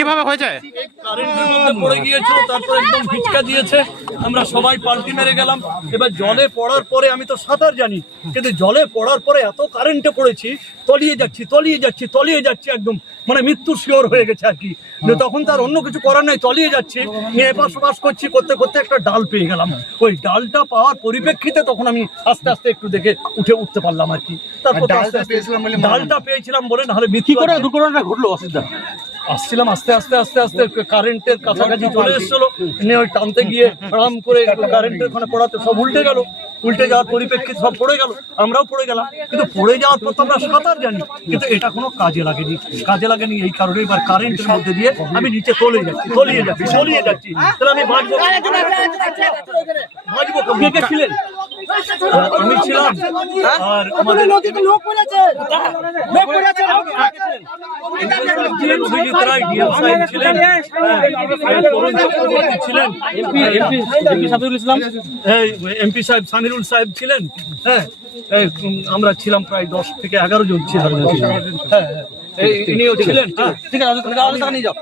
কিভাবে হয়েছে? কারেন্টের মধ্যে পড়ে গিয়েছিল, তারপর একদম ভিজকা দিয়েছে, আমরা সবাই পাল্টি মেরে গেলাম। এবার জলে পড়ার পরে আমি তো সাঁতার জানি, কিন্তু জলে পড়ার পরে এত কারেন্টে পড়েছি, তলিয়ে যাচ্ছি একদম, মানে মৃত্যু শিওর হয়ে গেছে আর কি। তখন তার অন্য কিছু করার নাই, তলিয়ে যাচ্ছি, নিয়ে এপাশ ওপাশ করতে করতে একটা ডাল পেয়ে গেলাম। ওই ডালটা পাওয়ার পরিপ্রেক্ষিতে তখন আমি আস্তে আস্তে একটু দেখে উঠতে পারলাম আর কি। তারপর ডালটা পেয়েছিলাম বলে, নাহলে কি করে দুর্ঘটনাটা ঘটলো? অসুবিধা আসছিলাম আস্তে আস্তে কারেন্টের কাছাকাছি চলে এসেছিল, নিয়ে ওই টানতে গিয়ে আরাম করে কারেন্টের ওখানে পড়াতে সব উল্টে যাওয়ার পরিপ্রেক্ষিতে সব পড়ে গেল, আমরাও পড়ে গেলাম। কিন্তু পড়ে যাওয়ার পর তো আমরা সাঁতার জানি, কিন্তু এটা কোনো কাজে লাগেনি। এই কারণে এবার কারেন্টের মধ্যে দিয়ে আমি নিচে তলিয়ে যাচ্ছি। তাহলে আমি বাঁচবো। কে কে ছিলেন? আমি ছিলাম, আর আমাদের এমপি সাহেব সামিরুল সাহেব ছিলেন। হ্যাঁ, আমরা ছিলাম প্রায় 10 থেকে 11 জন ছিলাম। হ্যাঁ, ইনিও ছিলেন। ঠিক আছে, নিয়ে যাও।